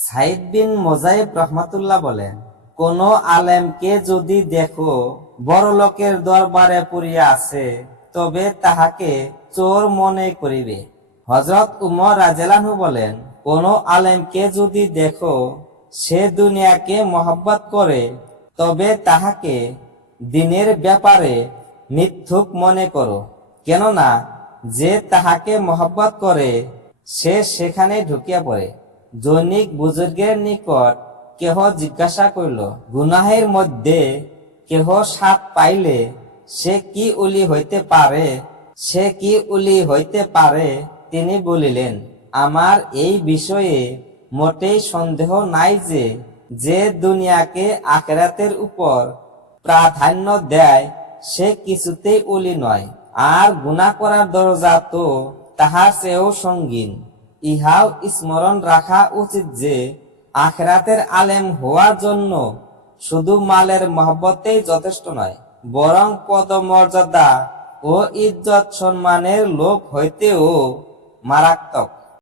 সাইদ বিন মোজাইব রহমাতুল্লাহ বলেন, কোন আলেমকে যদি দেখো বড় লোকের দরবারে পড়িয়া আছে, তবে তাহাকে চোর মনে করিবে। হজরত উমর রাজেলানহু বলেন, কোন আলেমকে যদি দেখো সে দুনিয়াকে মহব্বত করে, তবে তাহাকে দিনের ব্যাপারে মিথ্যুক মনে করো। কেননা, যে তাহাকে মহব্বত করে, সে সেখানে ঢুকিয়া পড়ে। জৈনিক বুজুর্গের নিকট কেহ জিজ্ঞাসা করিল গুনাহের মধ্যে কেহ সাপ পাইলে সে কি উলি হইতে পারে? সে কি উলি হইতে পারে? তিনি বলিলেন, আমার এই বিষয়ে মোটেই সন্দেহ নাই যে যে দুনিয়াকে আখেরাতের উপর প্রাধান্য দেয়, সে কিছুতেই উলি নয়। আর গুণা করার দরজা তো তাহার চেয়েও সঙ্গীন। ইহাও স্মরণ রাখা উচিত যে আখরাতের আলেম হওয়ার জন্য শুধু মালের মহব্বতেই যথেষ্ট নয়, বরং পদমর্যাদা ও ইজ্জত সম্মানের লোক হইতেও মারাত্মক।